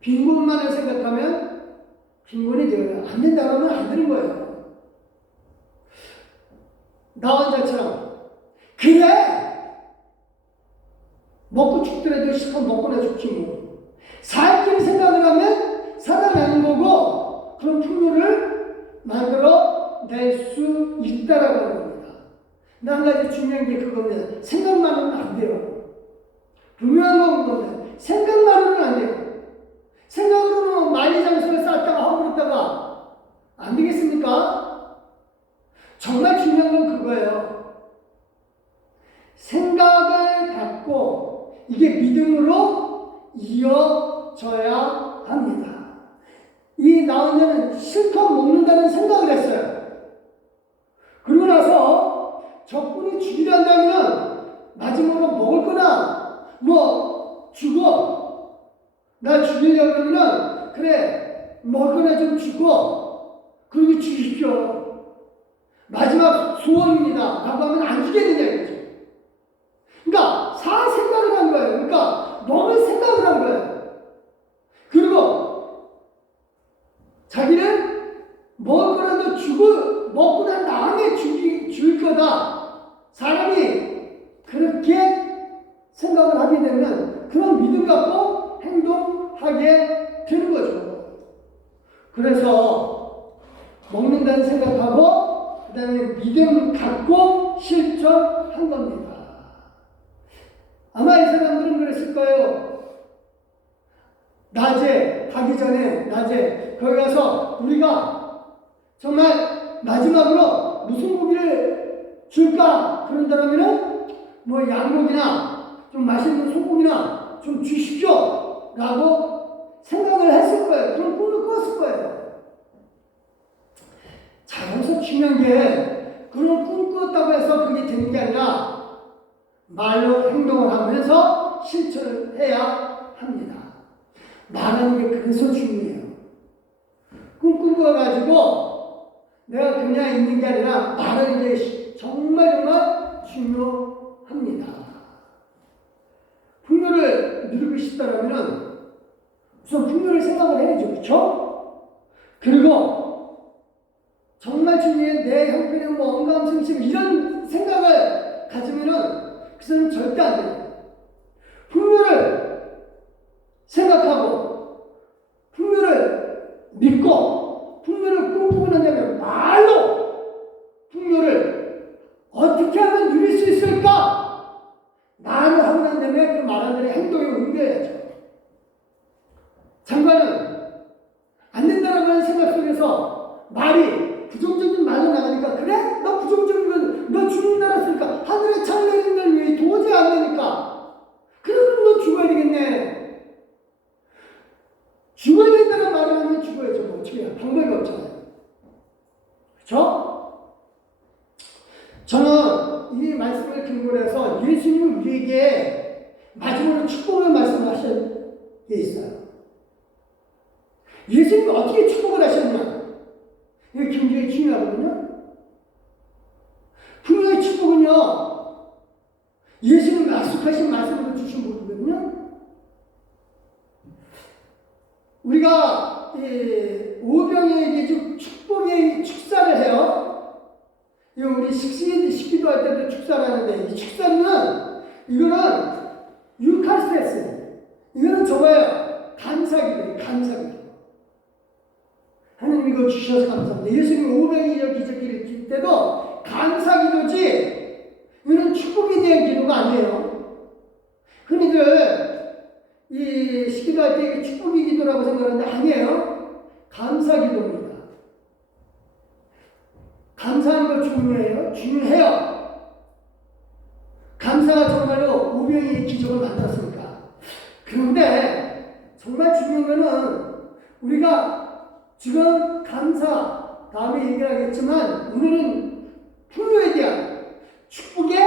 빈곤만을 생각하면 빈곤이 되어요. 안 된다 그러면 안 되는 거예요. 나 혼자처럼 그래 먹고 죽더라도 실컷 먹고나 죽지 뭐. 살길 생각을 하면 살아나는 거고 그런 풍요를 만들어낼 수 있다라고 하는 겁니다. 근데 한 가지 중요한 게 그겁니다. 생각만으로는 안 돼요. 분명한 건 그거는 생각만으로는 안 돼요. 생각으로는 만리장성을 쌓았다가 허물었다가 안 되겠습니까? 정말 중요한 건 그거예요. 생각을 갖고 이게 믿음으로 이어져야 합니다. 이 나은자는 실컷 먹는다는 생각을 했어요. 그러고 나서 적군이 죽이려 한다면 마지막으로 먹을 거나 뭐 죽어. 나 죽이려면 그래 먹을 거나 좀 주고 그리고 죽이십시오. 마지막 소원입니다 라고 하면 안 주겠느냐 이거죠. 그러니까 생각을 한 거예요. 그러니까 먹을 생각을 한 거예요. 그리고 자기는 먹을 거라도 주고 먹고 난 다음에 줄 거다. 사람이 그렇게 생각을 하게 되면 그런 믿음 갖고 행동하게 되는 거죠. 그래서 먹는다는 생각하고 그 다음에 믿음 갖고 실천한 겁니다. 아마 이 사람들은 그랬을 거예요. 낮에 가기 전에 낮에 거기 가서 우리가 정말 마지막으로 무슨 고기를 줄까 그런다면은 뭐 양고기나 좀 맛있는 소고기나 좀 주십시오 라고 생각을 했을 거예요. 그런 꿈을 꿨을 거예요. 자, 여기서 중요한 게 그런 꿈 꿨다고 해서 그게 되는 게 아니라 말로 행동을 하면서 실천을 해야 합니다. 말하는 게 그래서 중요해요. 꿈 꾸어가지고 내가 그냥 있는 게 아니라 말하는 게 정말 중요합니다. 풍요를 누리고 싶다면 우선 풍요를 생각을 해야죠. 그렇죠? 그리고 정말 중요한 내 형편에 뭐 언감생심 이런 생각을 가지면은 그 사람은 절대 안 돼요. 풍요를 생각하고 풍요를 믿고 풍요를 꿈꾸고 난다면 말로 풍요를 어떻게 하면 누릴 수 있을까? 말을 하고 난 다음에 그 말한 대로 행동에 옮겨야죠. 장관은 안 된다라고 하는 생각 속에서 말이 부정적인 말로 나가니까 그래? 너 부정적인 건 너 죽는다 했으니까 하늘에 창 내리는 날 왜 도저히 안 되니까 그럼 너 죽어야 되겠네. 죽어야 된다는 말을 하면 죽어야죠. 뭐 어떻게 해요? 방법이 없잖아요. 그렇죠? 저는 이 말씀을 근거로 해서 예수님은 우리에게 마지막으로 축복을 말씀하신 게 있어요. 예수님이 어떻게 축복을 하셨냐? 이게 굉장히 중요하거든요. 풍요의 축복은요, 예수님 약속하신 말씀으로 주신 거거든요. 우리가 오병이에게 축복의 축사를 해요. 우리 식기도 할 때도 축사를 하는데, 이 축사는 이거는 유카리스토스, 이거는 저거예요. 감사기도예요. 감사기도. 하나님 이거 주셔서 감사합니다. 예수님 오병이어 기적기를 줄 때도 감사기도지 이거는 축복에 대한 기도가 아니에요. 흔히들 이 식기도할 때 축복의 기도라고 생각하는데 아니에요. 감사기도입니다. 감사하는 거 중요해요. 중요해요. 감사가 정말로 오병이의 기적을 만났으니까. 그런데 정말 중요한 거는 우리가 지금 감사 다음에 얘기를 하겠지만 오늘은 풍요에 대한 축복의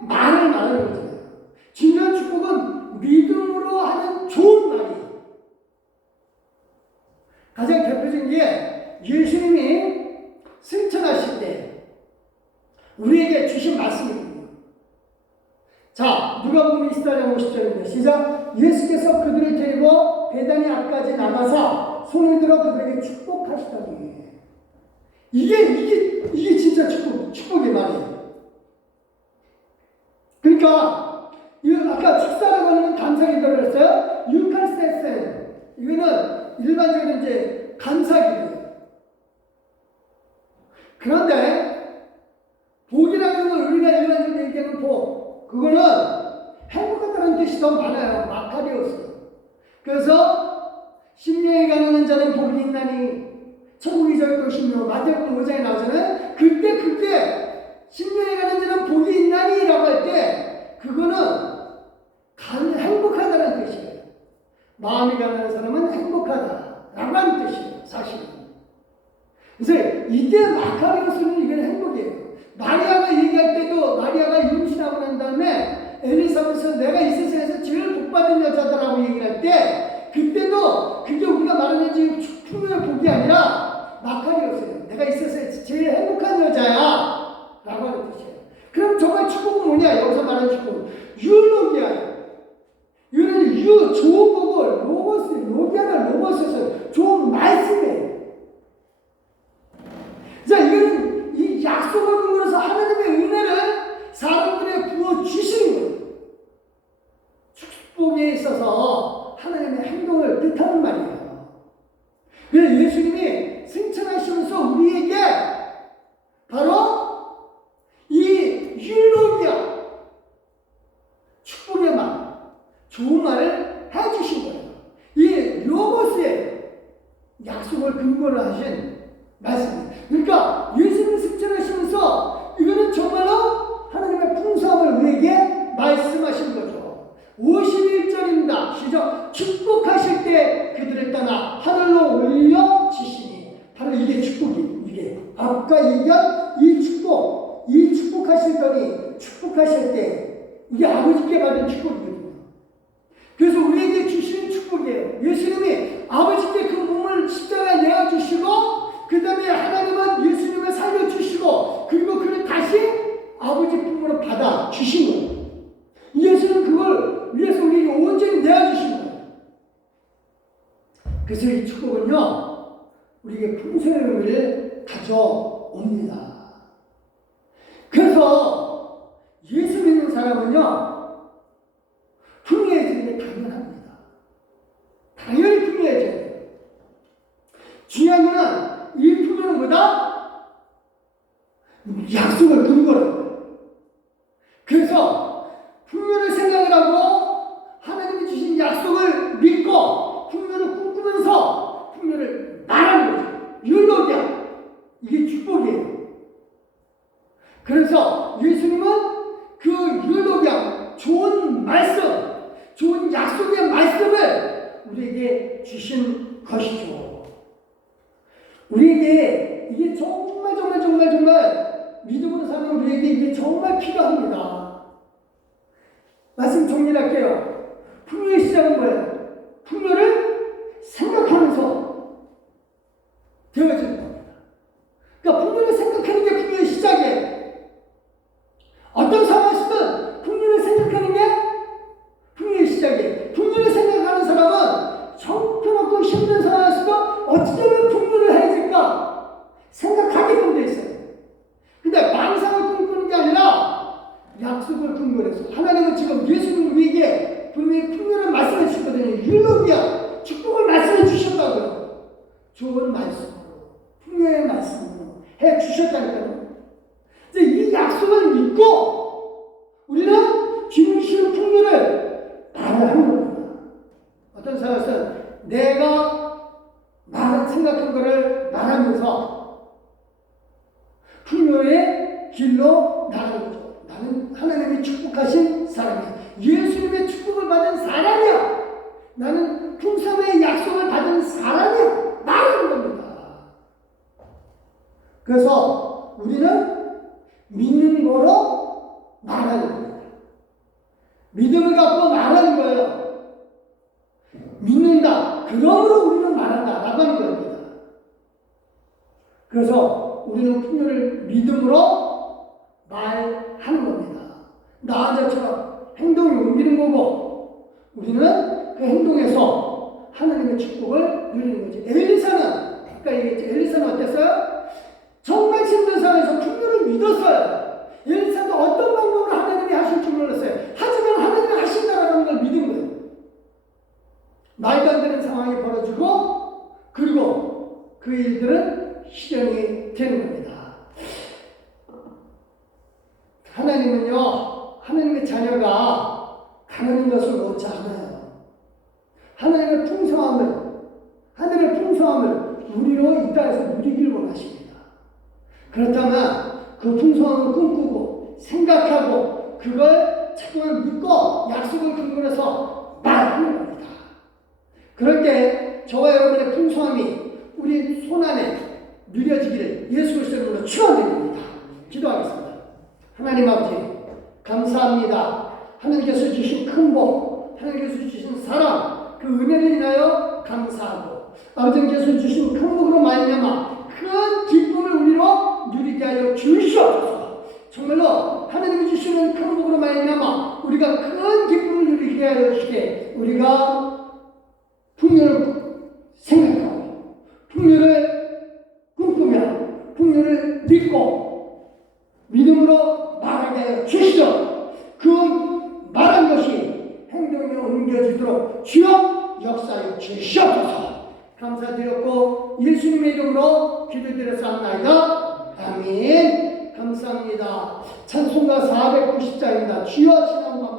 말을 말하는 거잖아요. 진정한 축복은 믿음으로 하는 좋은 말이에요. 가장 대표적인 게 예수님이 승천하실 때 우리에게 주신 말씀입니다. 자, 누가복음 24장 50절입니다. 시작. 예수께서 그들을 데리고 베다니 앞까지 나가사 손을 들어 그들에게 축복하시더니. 이게 진짜 축복의 말이에요. 그러니까 아까 축사라고 하는 감사기도를 그랬어요. 유칼세센 이거는 일반적으로 이제 감사기도예요. 그런데 복이라는 건 우리가 일반적으로 얘기하는 복, 그거는 행복하다는 뜻이 더 많아요. 마카리오스. 그래서 심령에 가난한 자는 복이 있나니 천국이 저희 것이며 마태복음 5장에 나오잖아요. 그때 심령에 가난한 자는 복이 있나니라고 할 때 그거는 행복하다는 뜻이에요. 마음이 가난한 사람은 행복하다라고 하는 뜻이에요. 사실은. 그래서 이때 마카리오스는 이게 행복이에요. 마리아가 얘기할 때도 마리아가 임신하고 난 다음에 엘리사벳은 내가 이 세상에서 제일 복받은 여자다라고 얘기를 할 때 그때도 그게 우리가 말하는 지금 풍요의 복이 아니라 마카리오스예요. 내가 이 세상에서 제일 행복한 여자야 라고 하는 뜻이에요. 그럼 정말 축복은 뭐냐? 여기서 말하는 축복은 유로기아예요. 이거는 좋은 거고 로고스, 로기아는 로고스에서 좋은 말씀이에요. 자, 이거는 이 약속을 근거로서 하나님의 은혜를 사람들에게 부어주시는 거예요. 축복에 있어서 하나님의 행동을 뜻하는 말이에요. 그래서 예수님이 승천하시면서 우리에게 바로 이 율로기아 축복의 말, 좋은 말을 해주신 거예요. 이 로고스의 약속을 근거로 하신 말씀입니다. 그러니까 예수님이 승천하시면서 이거는 정말로 하나님의 풍성함을 우리에게 말씀하신 거죠. 51절입니다. 시작. 축복하실 때 그들을 떠나 하늘로 올려지시니. 바로 이게 축복이에요. 이게 아까 얘기한 이 축복하실 때 이게 아버지께 받은 축복이거든요. 그래서 우리에게 주시는 축복이에요. 예수님이 아버지께 그 몸을 십자가에 내어주시고 그 다음에 하나님은 예수님을 살려주시고 그리고 그를 다시 아버지 품으로 받아 주신 거예요. 예수는 그걸 위해서 우리에게 온전히 내어주신 거예요. 그래서 이 축복은요 우리에게 풍성의 의미를 가져옵니다. 그래서 예수 믿는 사람은요 풍요해지는 게 당연합니다. 당연히 풍요해져야 돼요. 중요한 거는 이 풍요는 뭐다? 약속을 근거로 해요. 그래서 풍요를 생각을 하고 하나님이 주신 약속을 믿고 풍요를 꿈꾸면서 풍요를 말하는 거죠. 율로기아. 이게 축복이에요. 그래서 예수님은 그 율로기아, 좋은 말씀, 좋은 약속의 말씀을 우리에게 주신 것이죠. 우리에게 이게 정말 믿음으로 사는 우리에게 이게 정말 필요합니다. 말씀 정리할게요. 풍요의 시작은 뭐예요? 풍요를 생각하면서 되어지는 겁니다. 그러니까 풍요를 생각하는 게 풍요의 시작이에요. 어떤 상황에서든 풍요를 생각하는 게 풍요의 시작이에요. 풍요를 생각하는 사람은 형편없고 힘든 상황에서도 어떻게 하면 풍요를 해질까 생각하게끔 돼 있어요. 근데 망상을 꿈꾸는 게 아니라 약속을 근거로 해서 하나님은 지금 예수님 우리에게 분명히 풍요를 말씀해 주셨거든요. 율로기아 축복을 말씀해 주셨다고요. 좋은 말씀으로 풍요의 말씀으로 해 주셨다니까요. 이 약속을 믿고 우리는 주신 풍요를 말하는 겁니다. 어떤 사람은 내가 생각한 것을 말하면서 풍요의 길로 나가는 거죠. 나는 하나님이 축복하신 사람이야. 예수님의 축복을 받은 사람이야. 나는 풍성의 약속을 받은 사람이야. 말하는 겁니다. 그래서 우리는 믿는 거로 말하는 겁니다. 믿음을 갖고 말하는 거예요. 믿는다. 그러므로 우리는 말한다. 라고 하는 겁니다. 그래서 우리는 풍요를 믿음으로 말하는 겁니다. 나 자처럼 행동이 옮기는 거고 우리는 그 행동에서 하나님의 축복을 누리는 거지. 엘리사는 아까 얘기했죠. 엘리사는 어땠어요? 정말 힘든 상황에서 풍요를 믿었어요. 엘리사도 어떤 방법으로 하나님이 하실 줄 몰랐어요. 하지만 하나님이 하신다라는 걸 믿은 거예요. 말도 안 되는 상황이 벌어지고 그리고 그 일들은 실현이 되는 겁니다. 하나님은요, 하나님의 자녀가 가난한 것을 원치 않아요. 하나님의 풍성함을 우리로 이 땅에서 누리길 원하십니다. 그렇다면 그 풍성함을 꿈꾸고 생각하고 그걸 자꾸만 믿고 약속을 근거로 해서 말하는 겁니다. 그럴 때 저와 여러분의 풍성함이 우리 손안에 누려지기를 예수 그리스도의 이름으로 축원드립니다. 기도하겠습니다. 하나님 아버지 감사합니다. 하나님께서 주신 큰 복, 하나님께서 주신 사랑, 그 은혜를 인하여 감사하고 아버지께서 주신 큰 복으로 말미암아 큰 기쁨을 우리로 누리게 하여 주시옵소서. 정말로 하나님이 주시는 큰 복으로 말미암아 우리가 큰 기쁨을 누리게 하여 주시게 우리가 풍요를 생각하고 풍요를 꿈꾸며 풍요를 믿고 믿음으로 말하게 하여 주시죠. 그 말한 것이 행동에 옮겨지도록 주여 역사해 주시옵소서. 감사드렸고 예수님의 이름으로 기도드렸사옵나이다. 아멘. 감사합니다. 찬송가 490장입니다. 주여 지난 밤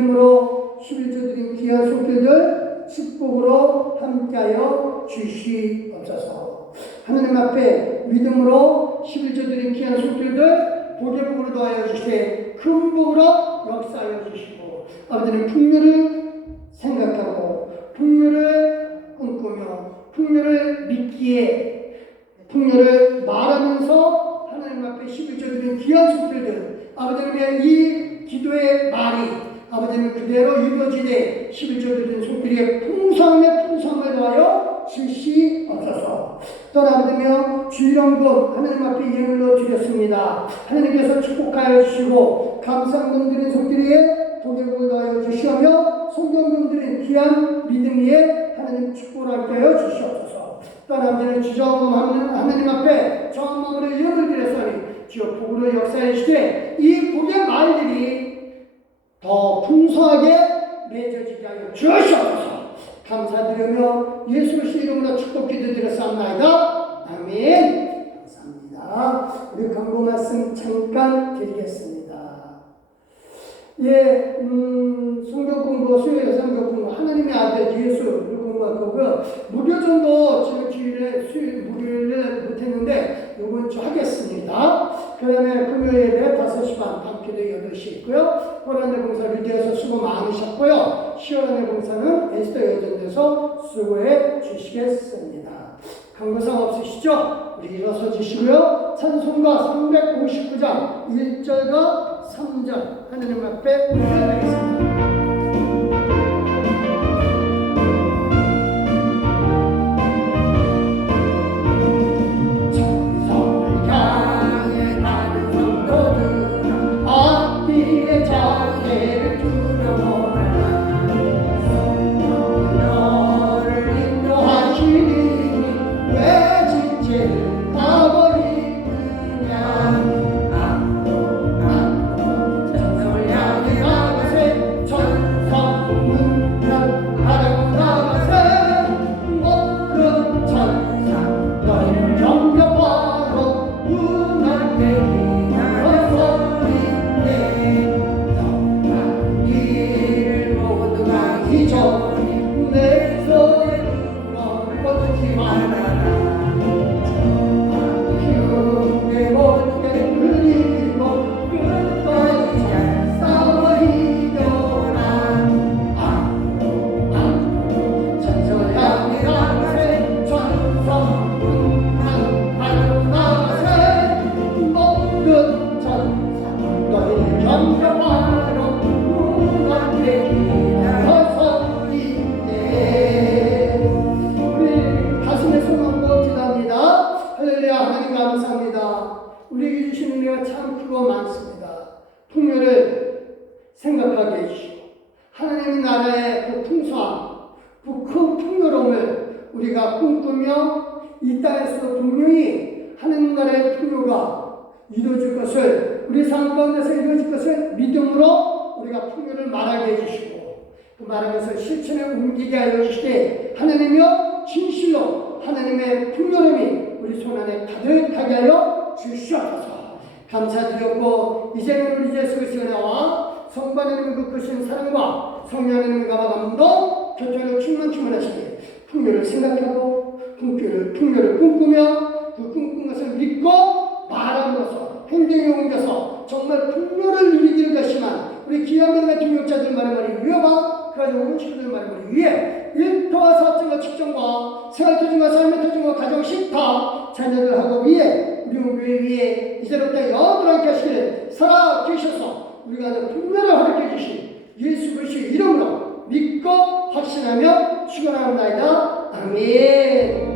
믿음으로 11조 드린 귀한 손길들 축복으로 함께하여 주시옵소서. 하나님 앞에 믿음으로 11조 드린 귀한 손길들 복의 복으로 더하여 주시되 큰 복으로 역사하여 주시고 아버지는 풍요를 생각하고 풍요를 꿈꾸며 풍요를 믿기에 풍요를 말하면서 하나님 앞에 11조 드린 귀한 손길들 아버지님의 이 기도의 말이 아버지는 그대로 이루어지되 11조 드린 손길의 풍성함에 풍성함을 더하여 주시옵소서. 떠나버리며 주일원금 하나님 앞에 예물로 드렸습니다. 하나님께서 축복하여 주시고 감사함 드린 손길에 복을 더하여 주시오며 성경금 드린 귀한 믿음 위에 하나님 축복을 함께하여 주시옵소서. 떠나버리는 주정금하는 하나님 앞에 정마음으로 예물을 드렸으니 주여 복으로 역사해 주시되 이 복의 말들이 더 풍성하게 맺어지게 하여 주시옵소서. 감사드리며 예수 그리스도의 이름으로 축복 기도드렸사옵나이다. 아멘. 감사합니다. 우리 광고 말씀 잠깐 드리겠습니다. 예, 성경 공부, 수요일 성경 공부, 하나님의 아들 예수를 공부할 거고요. 무료전도 지금 주일에 수요일 무료를 못했는데 요번 주 하겠습니다. 그 다음에 금요일에 5시 반, 밤기도 8시 있고요. 호란의 봉사 류디에서 수고 많으셨고요. 시원한의 봉사는 에스더 여전에서 수고해 주시겠습니다. 강구상 없으시죠? 우리 일어서 주시고요. 찬송가 359장 1절과 3절 하나님 앞에 올려드리겠습니다. 우리에게 주시는 은혜가 참 크고 많습니다. 풍요를 생각하게 해주시고 하나님의 나라의 그 풍성함, 그 큰 풍요로움을 우리가 꿈꾸며 이 땅에서 분명히 하나님 나라의 풍요가 이루어질 것을 우리 삶 가운데서 이루어질 것을 믿음으로 우리가 풍요를 말하게 해주시고 그 말하면서 실천에 옮기게 하여 주시되 하나님이여 진실로 하나님의 풍요로움이 우리 손안에 가득하게 하여 주시옵소서. 감사드렸고 이제는 우리 예수 그리스도의 은혜와 성부 하나님의 그 크신 사랑과 성령 하나님의 감화감동 교통으로 충만하시게 풍요를 생각하고 풍요를 꿈꾸며 그 꿈꾼 것을 믿고 말함으로써 행동에 옮겨서 정말 풍요를 누리기를 결심한 우리 귀한 명의 동역자들 말을 위협한 그 가정 식구들 말을 위해 일터와 사업장과 직장과 생활터중과 삶의 터중과 가정 식탁 자녀들 하고 위에 우리 교회 위에 이제부터 영원하게 하시기를 살아 계셔서 우리가 풍요를 허락해 주신 예수 그리스도의 이름으로 믿고 확신하며 축원하옵나이다. 아멘.